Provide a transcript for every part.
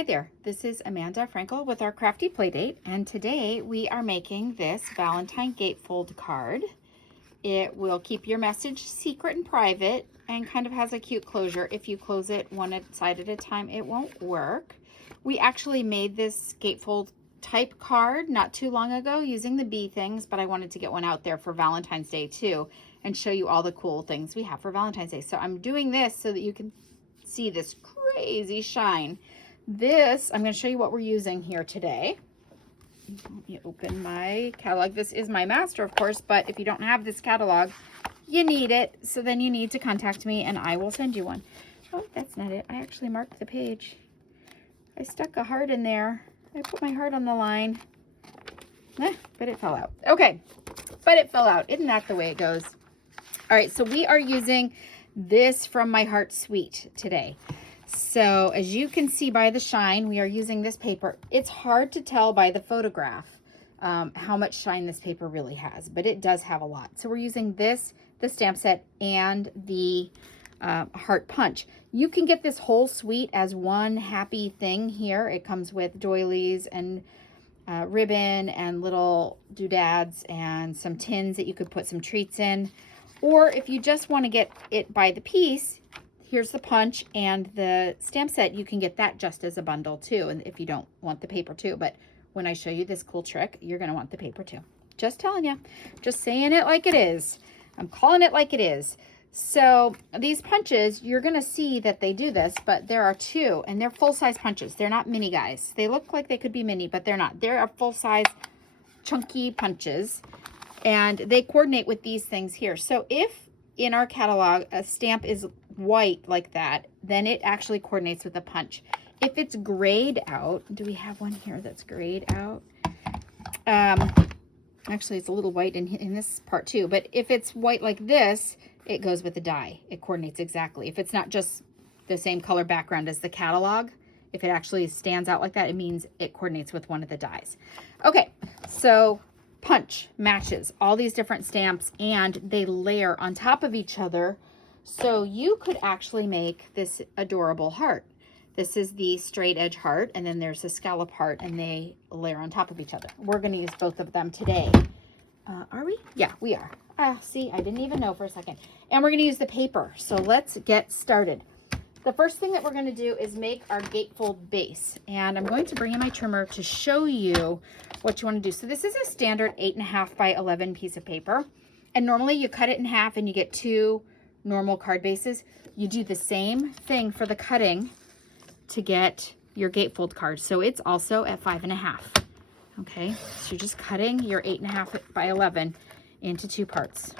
Hi there, this is Amanda Frankel with our Crafty Playdate, and today we are making this Valentine Gatefold card. It will keep your message secret and private and kind of has a cute closure. If you close it one side at a time, it won't work. We actually made this Gatefold type card not too long ago using the bee things, but I wanted to get one out there for Valentine's Day too and show you all the cool things we have for Valentine's Day. So I'm doing this so that you can see this crazy shine. This, I'm going to show you what we're using here today. Let me open my catalog. This is my master, of course, but if you don't have this catalog, you need it. So then you need to contact me and I will send you one. Oh, that's not it. I actually marked the page. I stuck a heart in there. I put my heart on the line. But it fell out. Okay, but it fell out. Isn't that the way it goes? All right, so we are using this from my Heart Suite today. So as you can see by the shine, we are using this paper. It's hard to tell by the photograph how much shine this paper really has, but it does have a lot. So we're using this, the stamp set, and the heart punch. You can get this whole suite as one happy thing here. It comes with doilies and ribbon and little doodads and some tins that you could put some treats in. Or if you just want to get it by the piece, here's the punch and the stamp set. You can get that just as a bundle too, and if you don't want the paper too. But when I show you this cool trick, you're going to want the paper too. Just telling you. Just saying it like it is. I'm calling it like it is. So these punches, you're going to see that they do this, but there are two, and they're full-size punches. They're not mini guys. They look like they could be mini, but they're not. They're full-size, chunky punches, and they coordinate with these things here. So if in our catalog a stamp is white like that, then it actually coordinates with the punch. If it's grayed out, do we have one here that's grayed out? Actually, it's a little white in this part too, but if it's white like this, it goes with the die. It coordinates exactly. If it's not just the same color background as the catalog, if it actually stands out like that, it means it coordinates with one of the dies. Okay, so punch matches all these different stamps and they layer on top of each other. So you could actually make this adorable heart. This is the straight edge heart, and then there's the scallop heart, and they layer on top of each other. We're going to use both of them today. Are we? Yeah, we are. See, I didn't even know for a second. And we're going to use the paper. So let's get started. The first thing that we're going to do is make our gatefold base. And I'm going to bring in my trimmer to show you what you want to do. So this is a standard 8.5 by 11 piece of paper. And normally you cut it in half and you get two normal card bases. You do the same thing for the cutting to get your gatefold card. So it's also at 5.5. Okay, so you're just cutting your 8.5 by 11 into two parts,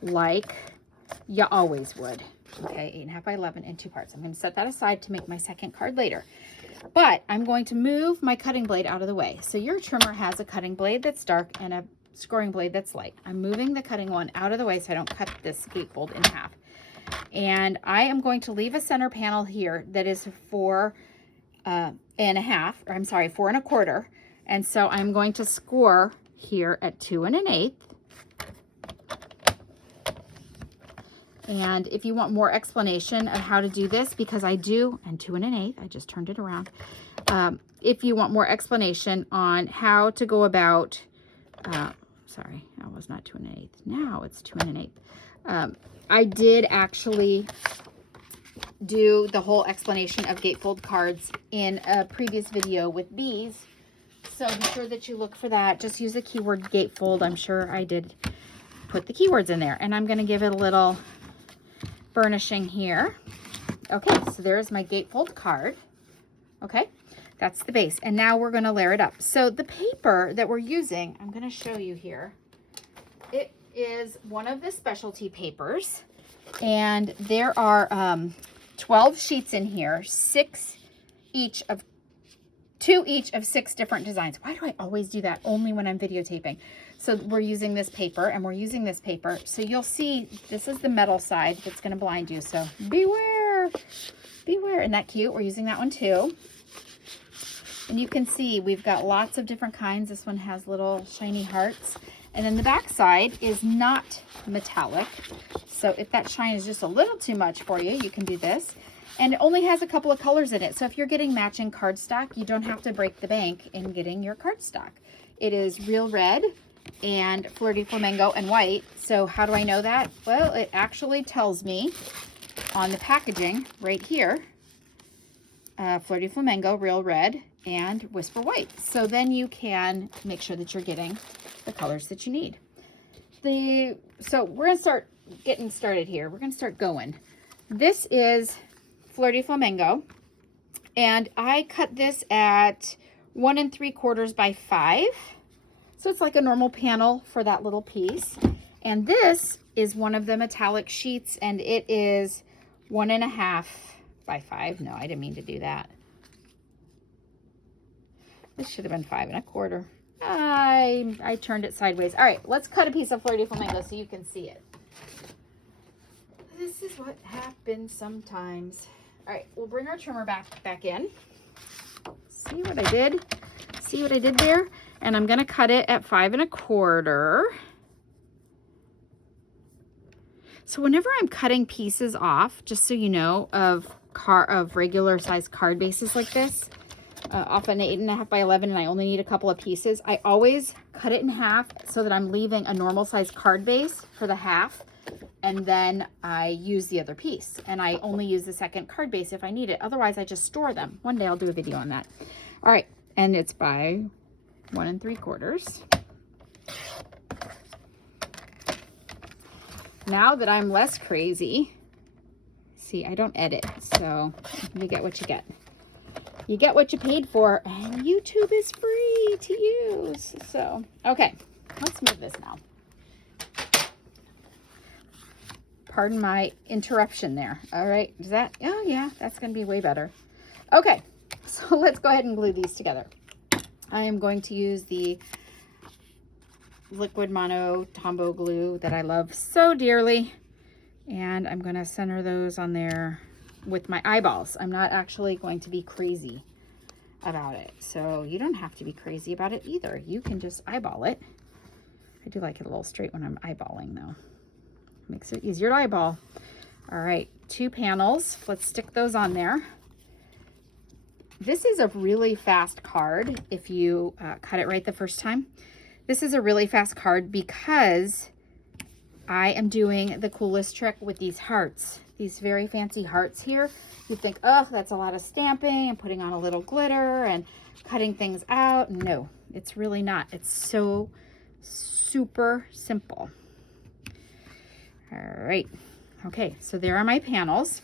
like you always would. Okay, 8.5 by 11 in two parts. I'm going to set that aside to make my second card later. But I'm going to move my cutting blade out of the way. So your trimmer has a cutting blade that's dark and a scoring blade that's light. I'm moving the cutting one out of the way so I don't cut this gatefold in half. And I am going to leave a center panel here that is 4.5, or I'm sorry, 4 1/4. And so I'm going to score here at 2 1/8. And if you want more explanation of how to do this, because I do, and 2 1/8, I just turned it around. If you want more explanation on how to go about, sorry, that was not 2 1/8. Now it's 2 1/8. I did actually do the whole explanation of gatefold cards in a previous video with bees. So be sure that you look for that. Just use the keyword gatefold. I'm sure I did put the keywords in there. And I'm going to give it a little burnishing here. Okay, so there's my gatefold card. Okay, that's the base. And now we're going to layer it up. So the paper that we're using, I'm going to show you here. It is one of the specialty papers. And there are 12 sheets in here, 2 each of 6 different designs. Why do I always do that? Only when I'm videotaping. So we're using this paper and we're using this paper. So you'll see this is the metal side that's going to blind you. So beware, beware. Isn't that cute? We're using that one too. And you can see we've got lots of different kinds. This one has little shiny hearts. And then the back side is not metallic. So if that shine is just a little too much for you, you can do this. And it only has a couple of colors in it. So if you're getting matching cardstock, you don't have to break the bank in getting your cardstock. It is real red and Flirty Flamingo and white. So how do I know that? Well, it actually tells me on the packaging right here, Flirty Flamingo, real red, and Whisper white. So then you can make sure that you're getting the colors that you need. So we're gonna start getting started here. We're gonna start going. This is Flirty Flamingo, and I cut this at 1 3/4 by 5. So it's like a normal panel for that little piece. And this is one of the metallic sheets, and it is 1 1/2 by 5. No, I didn't mean to do that. This should have been 5 1/4. I turned it sideways. All right, let's cut a piece of Flirty Flamingo so you can see it. This is what happens sometimes. All right, we'll bring our trimmer back in. See what I did? See what I did there? And I'm gonna cut it at 5 1/4. So whenever I'm cutting pieces off, just so you know, of regular size card bases like this, off an 8 1/2 by 11, and I only need a couple of pieces, I always cut it in half so that I'm leaving a normal size card base for the half, and then I use the other piece, and I only use the second card base if I need it. Otherwise I just store them. One day I'll do a video on that. All right, and it's by 1 3/4. Now that I'm less crazy, see, I don't edit, so you get what you get. You get what you paid for, and YouTube is free to use. So, okay, let's move this now. Pardon my interruption there. All right, is that, oh yeah, that's gonna be way better. Okay, so let's go ahead and glue these together. I am going to use the liquid mono Tombow glue that I love so dearly, and I'm gonna center those on there with my eyeballs. I'm not actually going to be crazy about it, so you don't have to be crazy about it either. You can just eyeball it. I do like it a little straight when I'm eyeballing though. Makes it easier to eyeball. All right, 2 panels. Let's stick those on there. This is a really fast card if you cut it right the first time. This is a really fast card because I am doing the coolest trick with these hearts. These very fancy hearts here. You think, oh, that's a lot of stamping and putting on a little glitter and cutting things out. No, it's really not. It's so super simple. All right. Okay, so there are my panels.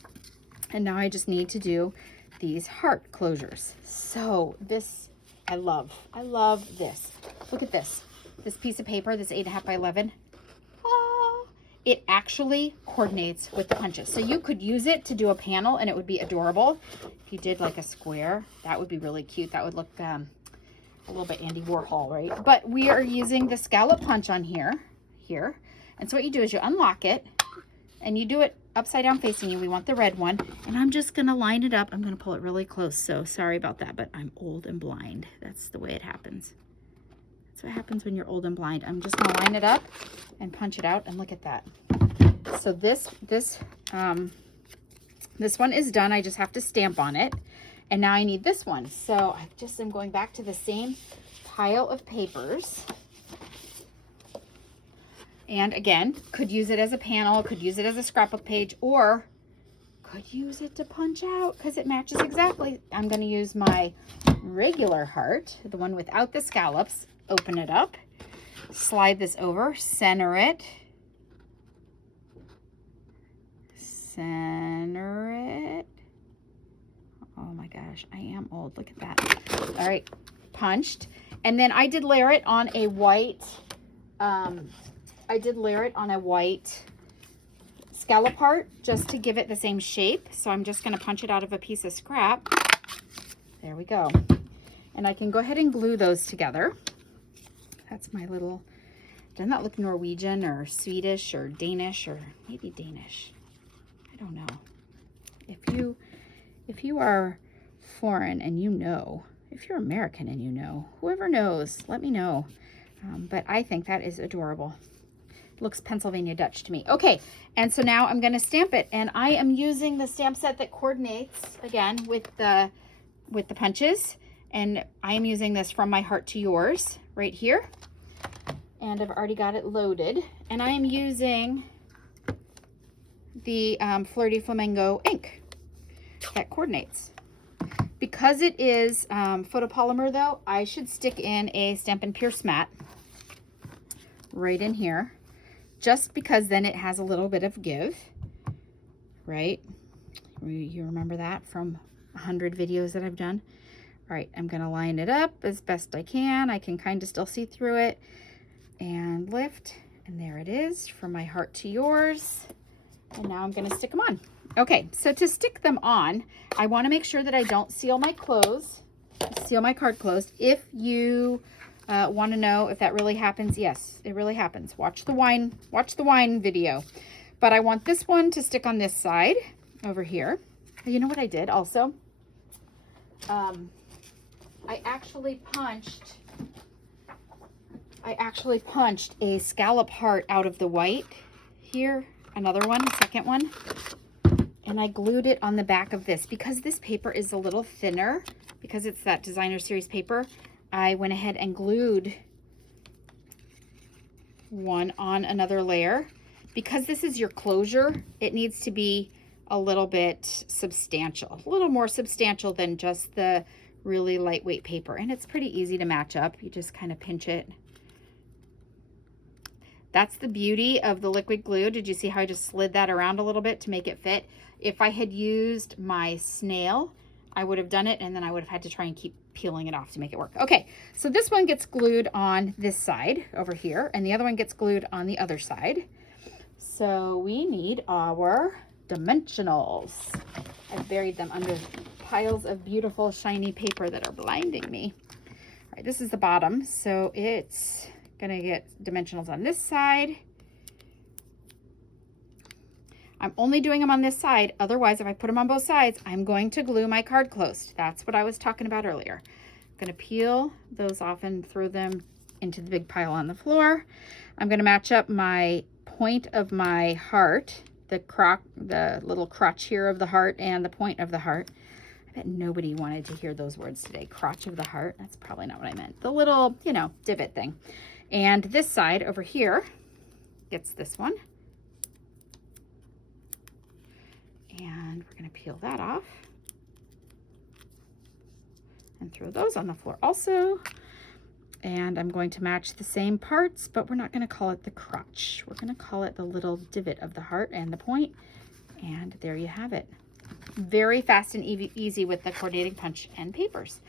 And now I just need to do these heart closures. So this, I love this. Look at this. This piece of paper, this 8 1/2 by 11. It actually coordinates with the punches. So you could use it to do a panel and it would be adorable. If you did like a square, that would be really cute. That would look a little bit Andy Warhol, right? But we are using the scallop punch on here. And so what you do is you unlock it and you do it upside down facing you. We want the red one. And I'm just gonna line it up. I'm gonna pull it really close. So sorry about that, but I'm old and blind. That's the way it happens. That's what happens when you're old and blind. I'm just gonna line it up and punch it out, and look at that. So this one is done. I just have to stamp on it. And now I need this one. So I just am going back to the same pile of papers. And again, could use it as a panel, could use it as a scrapbook page, or could use it to punch out because it matches exactly. I'm gonna use my regular heart, the one without the scallops. Open it up, slide this over, center it, oh my gosh, I am old, look at that. All right, punched. And then I did layer it on a white scallop heart just to give it the same shape. So I'm just going to punch it out of a piece of scrap. There we go. And I can go ahead and glue those together. That's my little, doesn't that look Norwegian or Swedish or Danish, or maybe Danish? I don't know. If you are foreign and you know, if you're American and you know, whoever knows, let me know. But I think that is adorable. Looks Pennsylvania Dutch to me. Okay, and so now I'm going to stamp it, and I am using the stamp set that coordinates again with the punches, and I am using this From My Heart to Yours right here, and I've already got it loaded, and I am using the Fleur de Flamingo ink that coordinates. Because it is photopolymer though, I should stick in a Stampin' Pierce mat right in here, just because then it has a little bit of give, right? You remember that from 100 videos that I've done. All right, I'm gonna line it up as best I can. I can kind of still see through it, and lift, and there it is, From My Heart to Yours. And now I'm gonna stick them on. Okay, so to stick them on, I wanna make sure that I don't seal my card closed. If you want to know if that really happens, yes, it really happens. Watch the wine video. But I want this one to stick on this side over here. You know what I did also? I actually punched a scallop heart out of the white here, another one, second one, and I glued it on the back of this. Because this paper is a little thinner, because it's that designer series paper, I went ahead and glued one on another layer. Because this is your closure, it needs to be a little bit substantial, a little more substantial than just the really lightweight paper. And it's pretty easy to match up. You just kind of pinch it. That's the beauty of the liquid glue. Did you see how I just slid that around a little bit to make it fit? If I had used my snail, I would have done it, and then I would have had to try and keep peeling it off to make it work. Okay, so this one gets glued on this side over here, and the other one gets glued on the other side. So we need our dimensionals. I've buried them under piles of beautiful shiny paper that are blinding me. All right, this is the bottom, so it's gonna get dimensionals on this side. I'm only doing them on this side. Otherwise, if I put them on both sides, I'm going to glue my card closed. That's what I was talking about earlier. I'm going to peel those off and throw them into the big pile on the floor. I'm going to match up my point of my heart, the little crotch here of the heart, and the point of the heart. I bet nobody wanted to hear those words today. Crotch of the heart. That's probably not what I meant. The little, you know, divot thing. And this side over here gets this one. And we're going to peel that off and throw those on the floor also. And I'm going to match the same parts, but we're not going to call it the crotch. We're going to call it the little divot of the heart and the point. And there you have it. Very fast and easy with the coordinating punch and papers.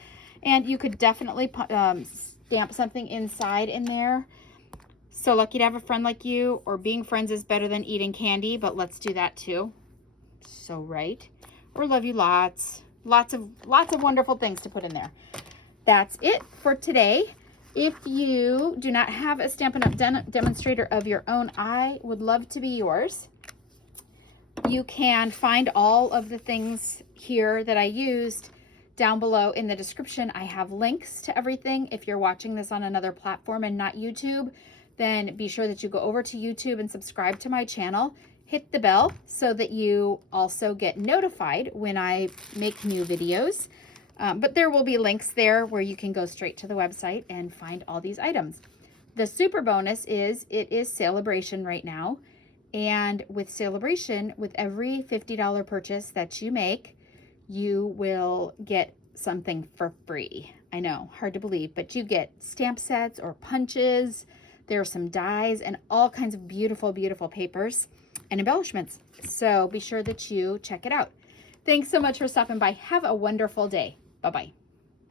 And you could definitely stamp something inside in there. So lucky to have a friend like you, or being friends is better than eating candy, but let's do that too. So right, or love you lots of wonderful things to put in there. That's it for today. If you do not have a Stampin' Up! Demonstrator of your own, I would love to be yours. You can find all of the things here that I used down below in the description. I have links to everything. If you're watching this on another platform and not YouTube, then be sure that you go over to YouTube and subscribe to my channel. Hit the bell so that you also get notified when I make new videos. But there will be links there where you can go straight to the website and find all these items. The super bonus is it is Celebration right now. And with Celebration, with every $50 purchase that you make, you will get something for free. I know, hard to believe, but you get stamp sets or punches. There are some dies and all kinds of beautiful, beautiful papers and embellishments. So be sure that you check it out. Thanks so much for stopping by. Have a wonderful day. Bye-bye.